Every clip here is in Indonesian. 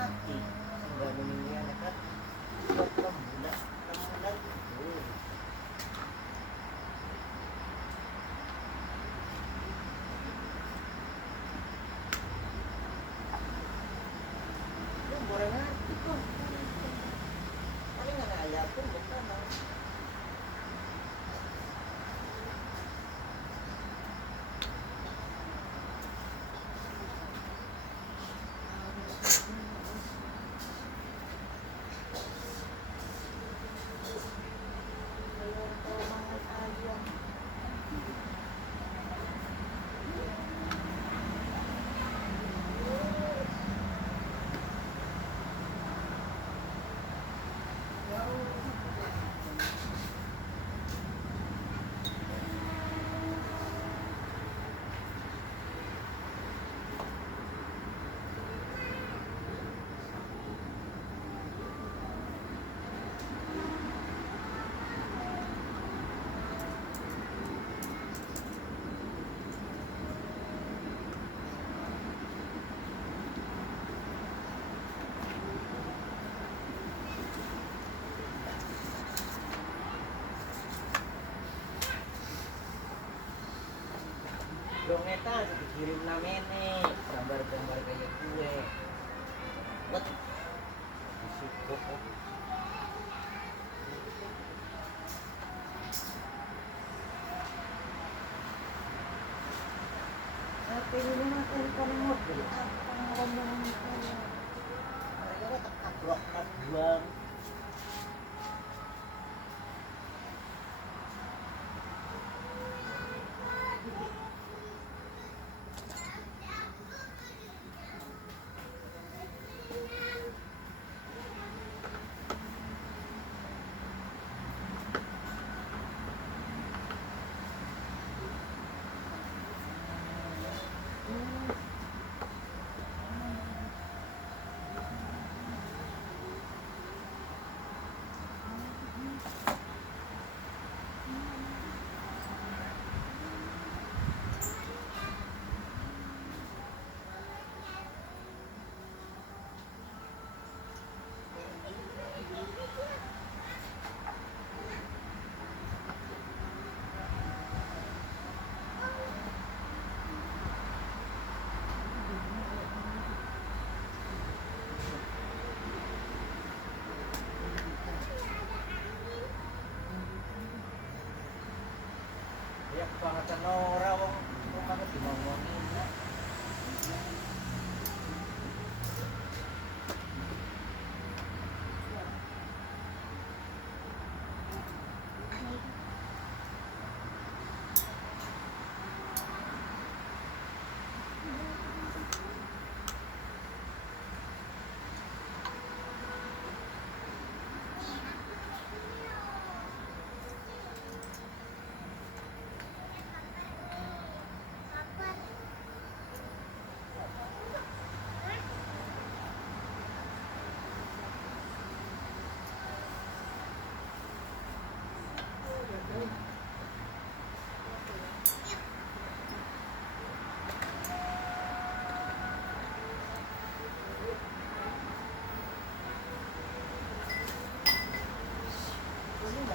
mati nggak meninggal kan 6 bulan itu lu boleh ngerti kok paling nggak ayah pun bukan dong neta dikirim namanya gambar-gambar kayak gue buat disitu kok tapi ini mah telepon mobil apa ngomong mereka tak kabrok buang ya banget orang wong rumah dimongongin ya.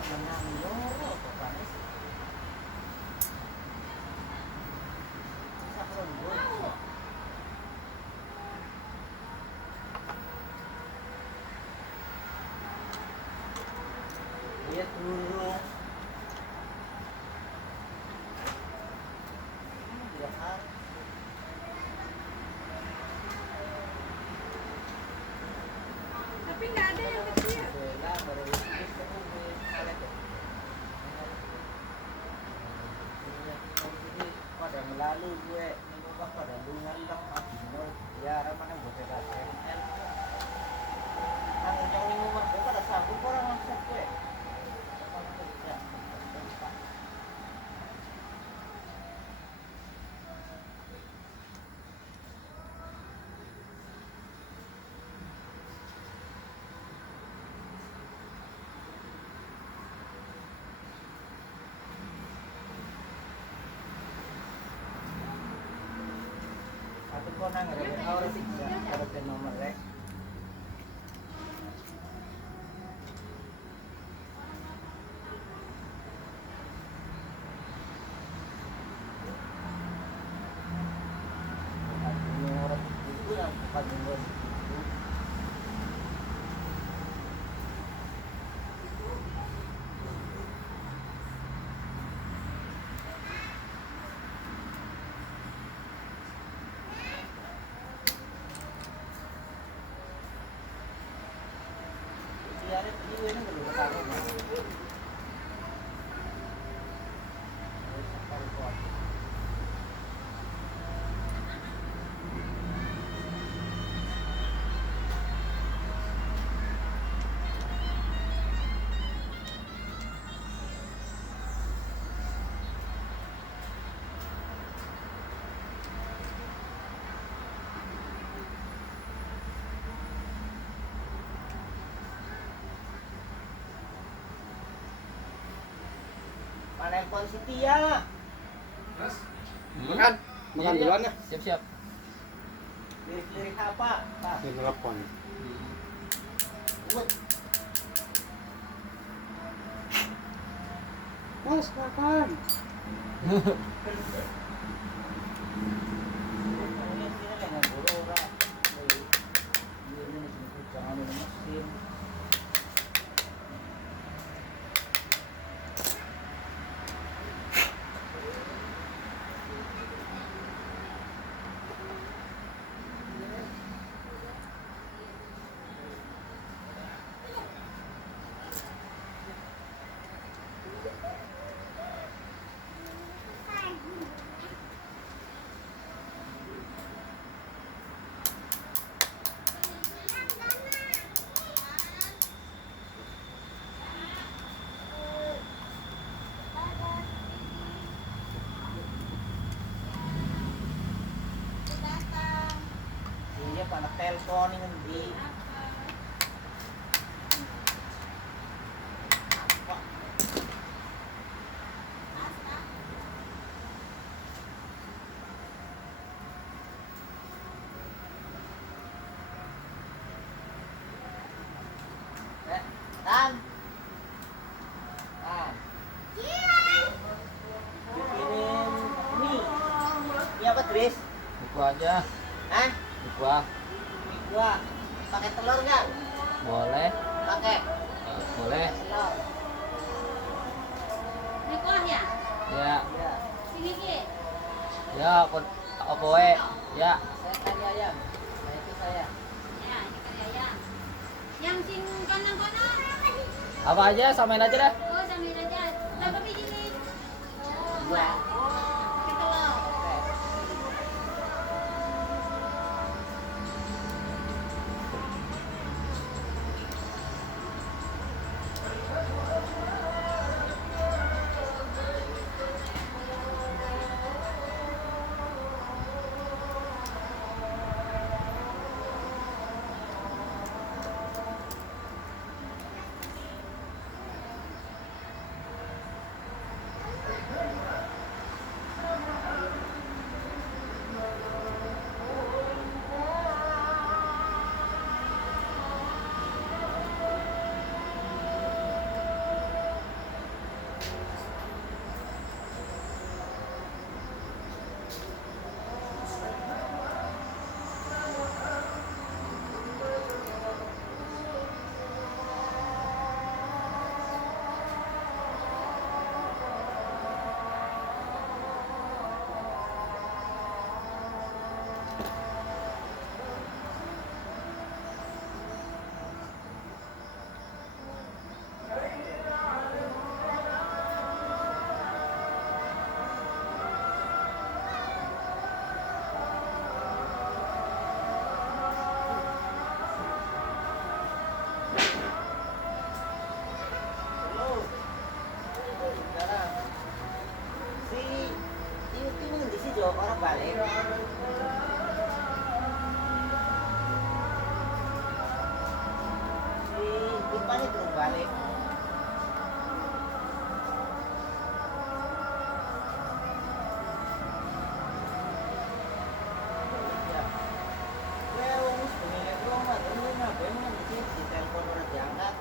Menang loro kok panis. Bisa perlu. Lihat dulu. Tidak harus. Tapi nggak ada yang kecil. Baru pada melalui gue mengubah pada lungan lah abinol ya ramana gue tidak ML tanggung jawab minggu mah gue pada sanggup orang maksud gue kalau kerja kau nang ada orang sih ada nomor rek Pag-bus. Diare itu ini dulu tahu. Mana handphone si Tia? Mas, Makan. Makan Iya, duluan ya. siap-siap. Lirik-lirik apa? Pak. Ini telepon. Buat. Mas, makan. Ini sini lah ngobrol orang. Ini jangan mesin. Iya, panak telepon ini di. Apa? Tan. Tan. Bikinin mie. Mie apa, Tris? Buku aja. Hah? Buku ah. Mie gua. Pakai telur nggak? Boleh. Pakai. Boleh. Telur. Ini kuah ya? Ya. Iya. Sini Ki. Ya, apa we? Ya. Saya kari ayam. Nah, itu saya. Ya, ini kari ayam. Yang sing kanan-kanan. Apa aja samain aja dah. Oh, sambil aja. Berapa biji nih? Oh, Dua. pakai telur. Oke. orang balik. Si Irfan itu balik. Ya. Ya, wong pemilik rumah, dulu ngapain kan di telepon orang diangkat.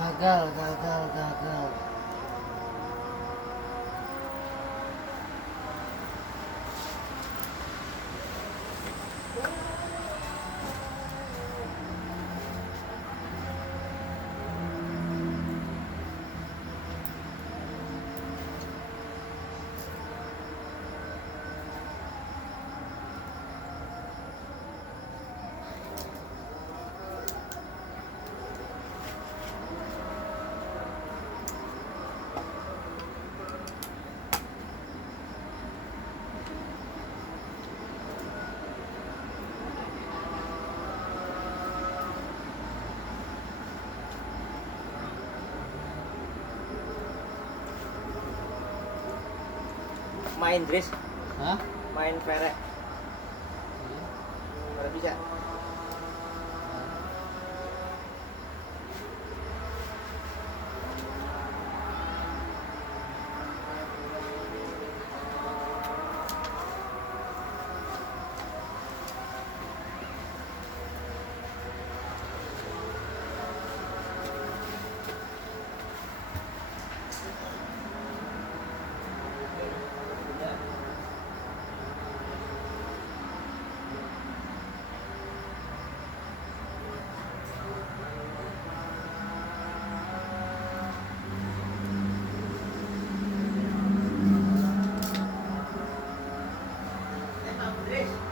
Gagal. Main Dris, Hah? main ferek. Mana bisa?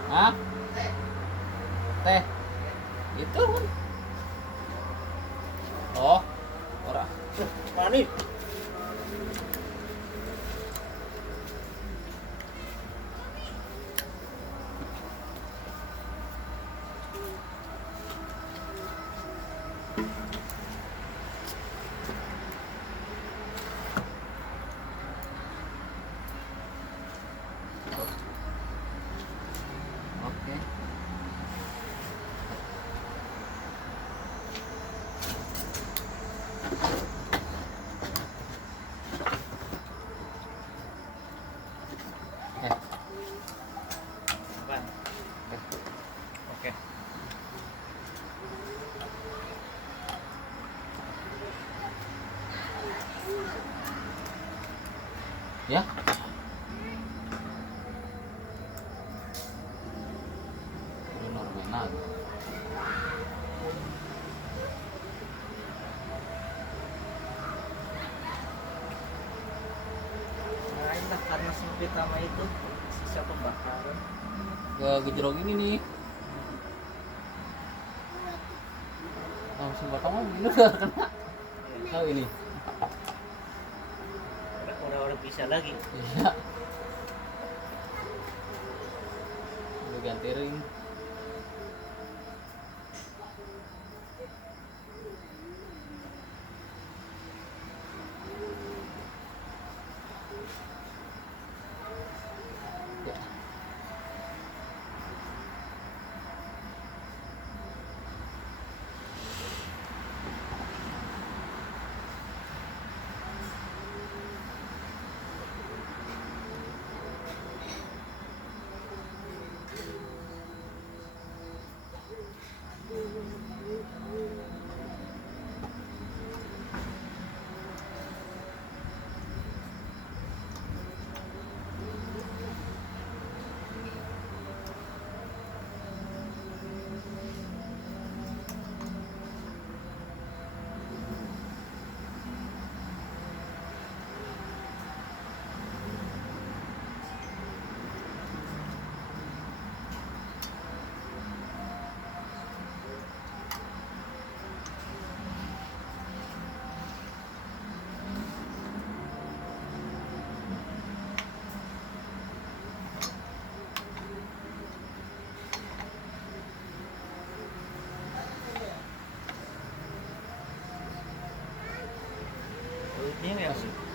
Hah? Teh. Itu kan. Oh, ora. Manis. Oke. Eh, Apaan? Oke. ya. Udah normal. Nah, lah karena sempit sama itu sisa pembakaran. Gejrong ini nih. Langsung batang mah ini udah kena. Tahu ini. Orang-orang bisa lagi. Iya. Udah ganti ring. Ya.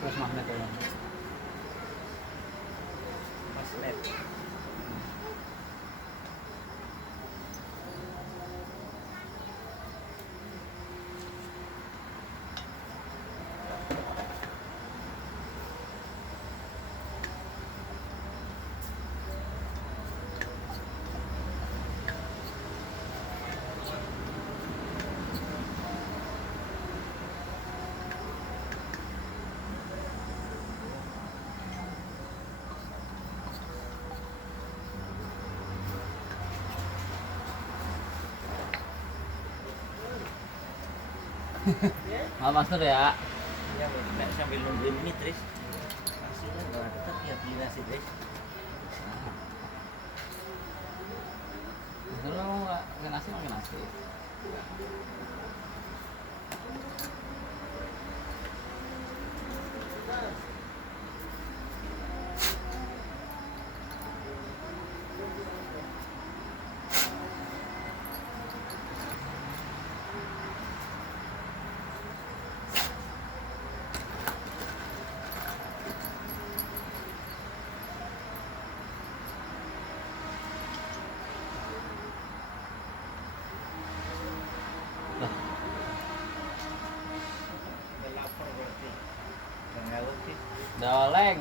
Terus magnet ya. Magnet. Maaf Mas Nur ya. Ya, nggak sambil nungguin ini Tris. Hasilnya nggak tetap ya beli nasi Tris. Mas Nur mau nggak makan nasi makan nasi. Udah lapar berarti. Udah ngawet sih. Doleng.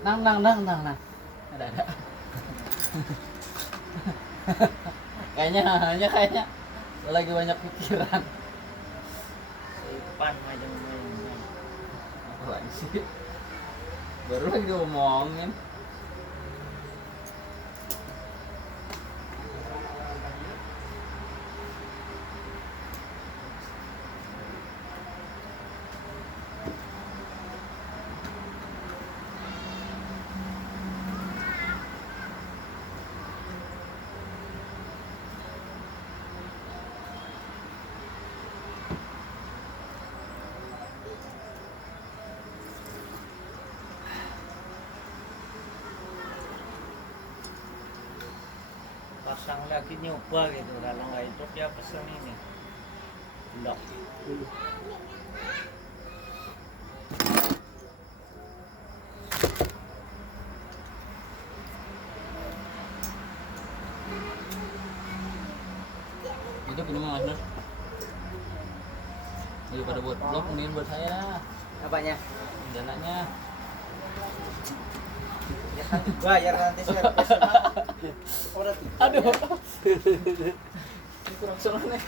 Nang. Ada. kayaknya lagi banyak pikiran. Ipan macam-macam. Apa lagi sih? Baru lagi ngomongin. Pasang lagi nyoba gitu, kalau nggak itu dia pesen ini blok. Itu ini mah Mas Nur. Ayo pada buat blog mendingan buat saya. Apanya? Dananya. Ya kan bayar nanti servis. Aduh. Ini kurang seru nih.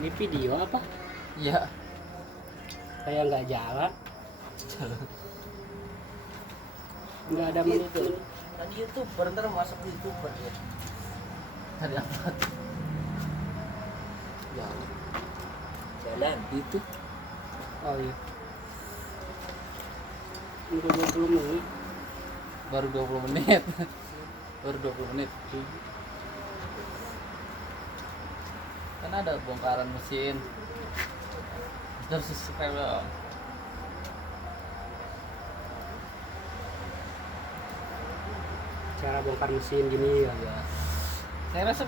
Ini video apa? Iya. Kayak nggak jalan. Nggak ada menit. Tadi YouTuber ntar masuk YouTuber ya. Hari apa? Ya, Jalan. itu. Oh iya. Udah 20 menit. Baru 20 menit. Baru 20 menit. Kan ada bongkaran mesin. Terus subscribe dong. Cara bongkar mesin gini ya. Ya. Saya rasa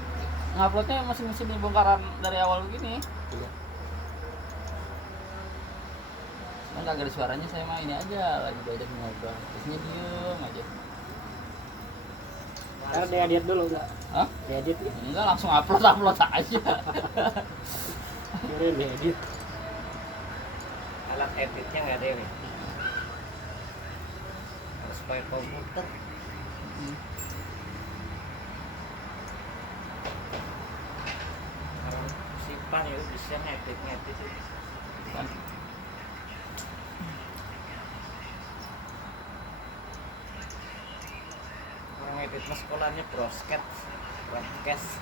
nguploadnya mesin-mesin di bongkaran dari awal begini. Iya. Cuma nggak ada suaranya, saya mah ini aja lagi diajak ngobrol. Terusnya diem aja. Karena diedit dulu nggak? Hah? Diedit ya? Enggak, langsung upload aja. Kirain diedit. Alat editnya nggak ada ya. Harus pakai komputer. Kalau simpan ya bisa ngedit itu. Kan? Orang edit mas sekolahnya broadcast.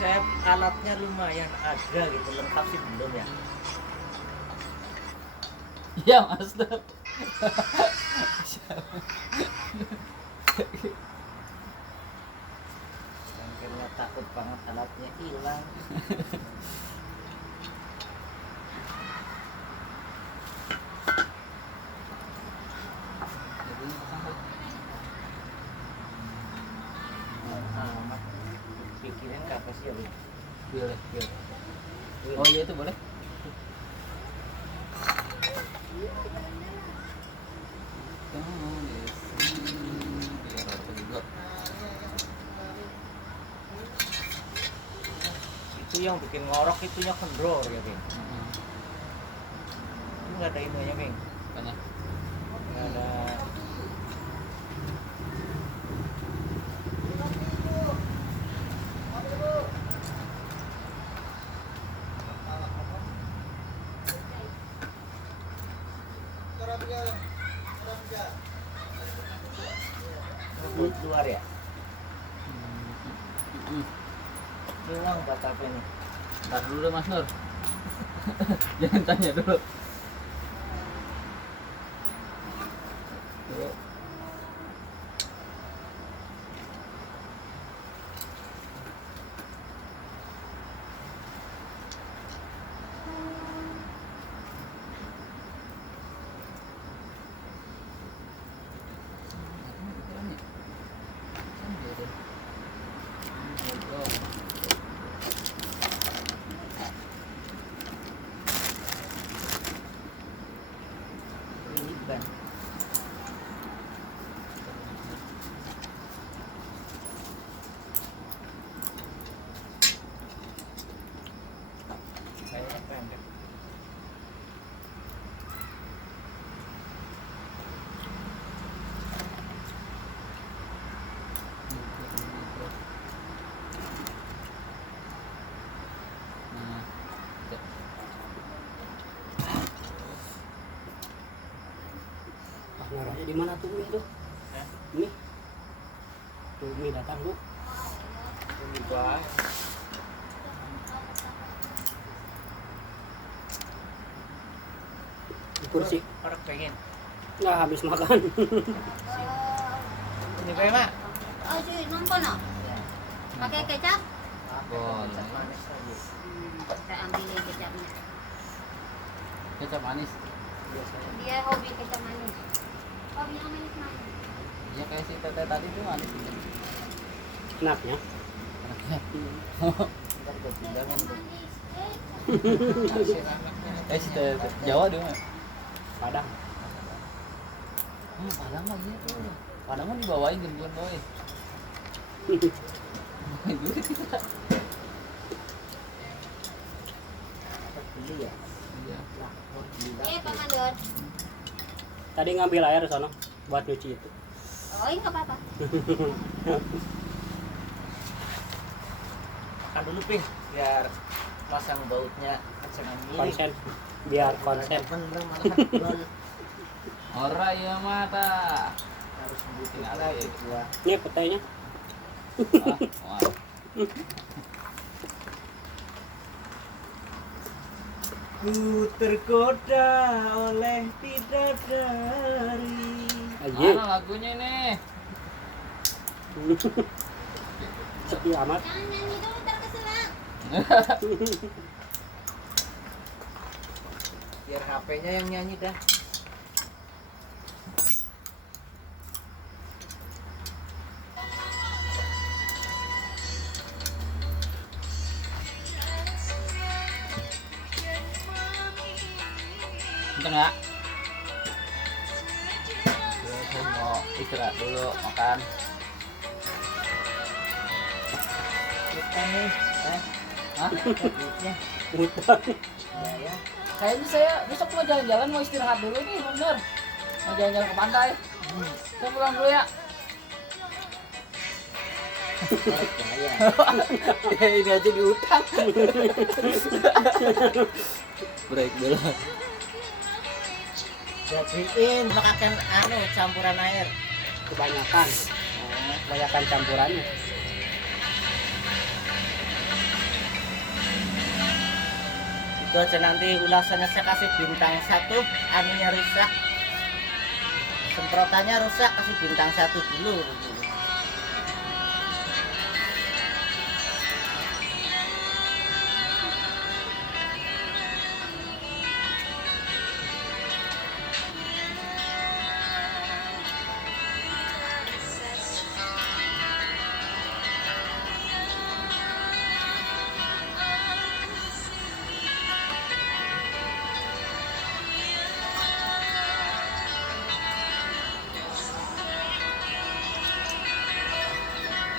konsep alatnya lumayan ada gitu, lengkap sih belum ya. Iya master. Karena takut banget alatnya hilang. Amat pikirin ke apa sih ya, Bang? Boleh, boleh. Oh iya itu boleh. Itu yang bikin ngorok itunya kendor ya, Bang. Itu nggak ada ininya, Bang. Banyak. Nggak ada. Buat luar ya? Hilang batapnya nih. Ntar dulu Mas Nur. Jangan tanya dulu. Tuh. Ini ban. Kayaknya pendek. Nah, cek. Ah, naruhnya di mana tuh mie tuh? Hah? Mie. Tuh mie datang tuh. Ini ban. Di kursi. Orang pengen. Nggak habis makan. Ini Pak, Mak. Oh, cuy, nonton no? Pakai kecap? Boleh. Kecap manis lagi. Kita ambilin kecapnya. Kecap manis. Biasanya. Dia hobi kecap manis. Hobi yang manis-manis. Ya kayak si teteh tadi tuh manis gitu. Enaknya. Ntar gue pindah kan. Si teteh Jawa dong. Padang. Padang mah gitu. Padang mah dibawain jemputan bawain. Duit kita. Beli ya. Iya. Nah, mau beli Pak Mandor. Tadi ngambil air sono buat nyuci itu. Oh, ini nggak apa-apa. Makan dulu Ping, biar pasang bautnya kencang gini. Konsen. Biar konsen. Bener malah lol. Ora ya mata. Harus butuh Tinggal lagi aja. gua. Ini petainya. Wah. Ku tergoda oleh bidadari. Aja. Mana lagunya nih? Sepi amat. Jangan nyanyi dulu, ntar keselak. Biar HP-nya yang nyanyi dah. Kenceng ya? Terus saya mau istirahat dulu, makan. Kita nih, Hah? duitnya. Utang. Ya ya. Kayaknya saya besok mau jalan-jalan, mau istirahat dulu nih, bener. Mau jalan-jalan ke pantai. Saya pulang dulu ya. Percaya. Ya, ini aja diutang. Break dulu. Jadiin makakan campuran air. Kebanyakan. Kebanyakan campurannya. Itu aja nanti ulasannya saya kasih bintang 1, anunya rusak. Semprotannya rusak, kasih bintang 1 dulu.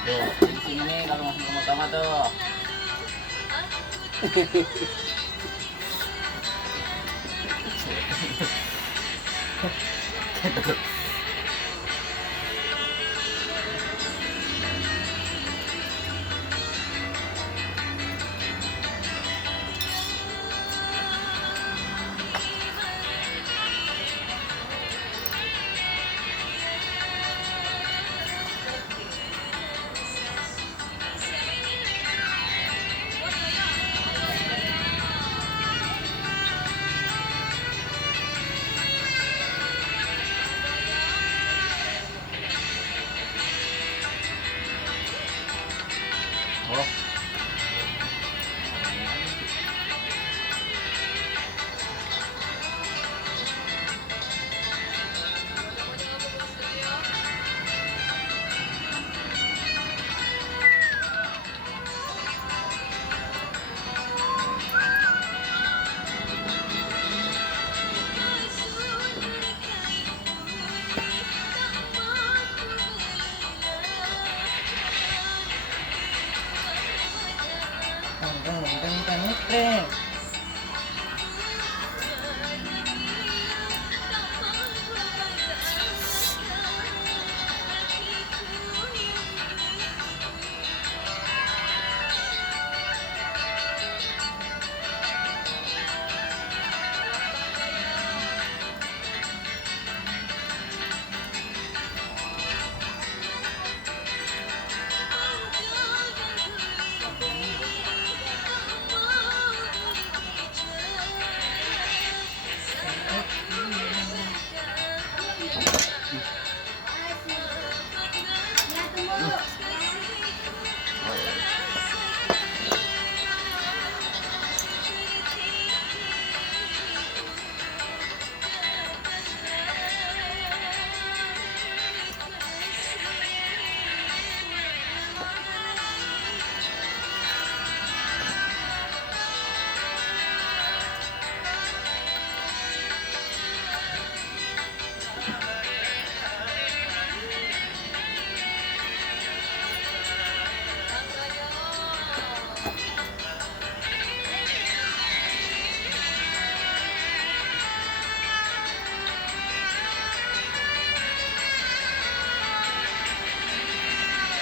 Tuh, di sini nih kalau masuk ke utama tuh. Oh. Teng.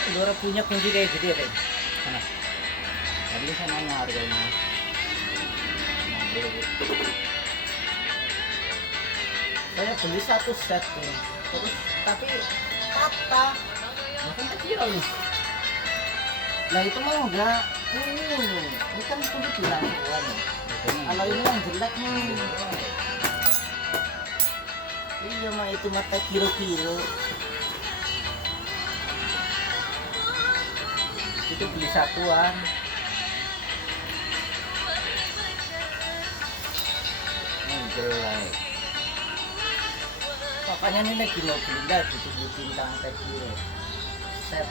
Dora punya kunci kayak gede deh. Sana. Tadi saya nanya harganya. Saya beli 1 set nih. Terus tapi patah. Makin kecil nih. Lah itu mah enggak. Ini kan kunci bilang kan. Kalau ini yang jelek nih. Iya mah itu mata kilo-kilo. Itu beli satuan. Jelek. Makanya ini lagi mau beli dah gitu bintang kecil. Set.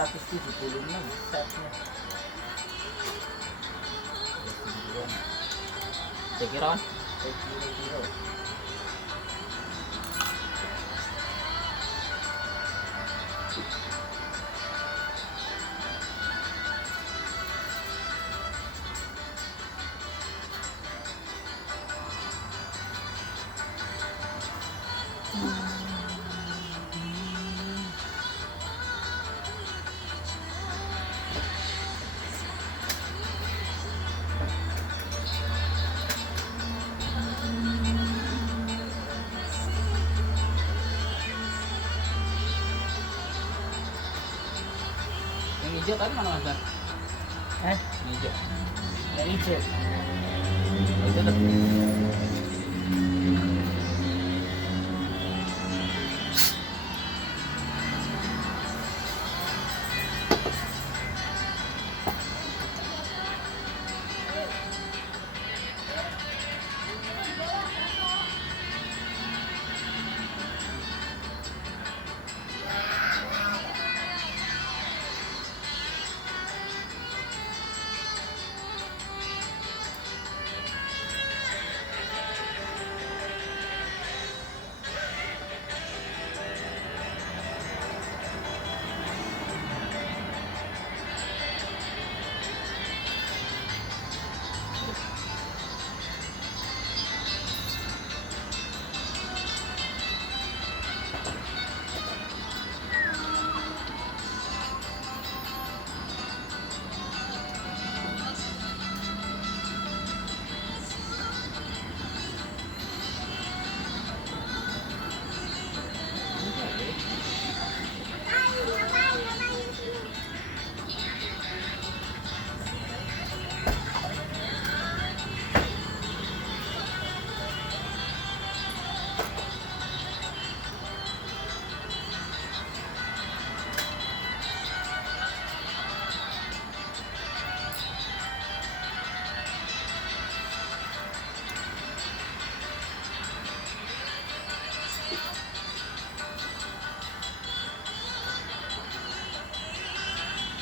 $176 setnya. Sekiron. Sekilo. Yang hijau kan mana mas? Eh, Yang hijau. yang hijau. Oh, itu tuh.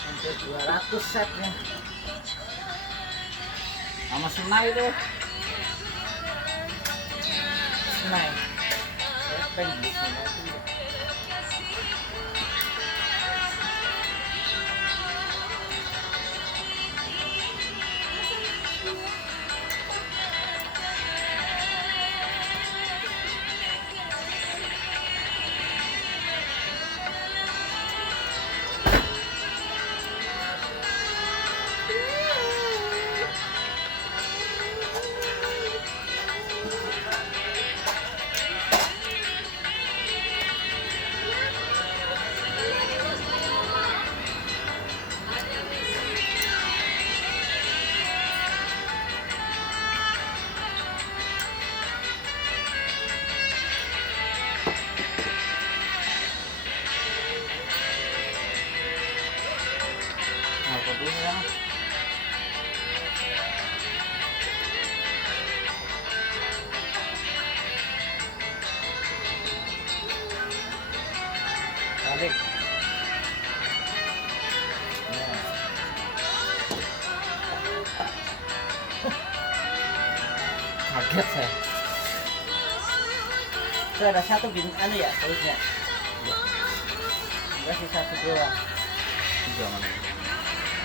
Hampir 200 setnya. Sama senai itu. Senai. Epeng di sana itu. Apa dulu ya? Balik. Kaget saya. Itu ada satu bin anu ya, terusnya. Enggak sih satu doang. Jangan.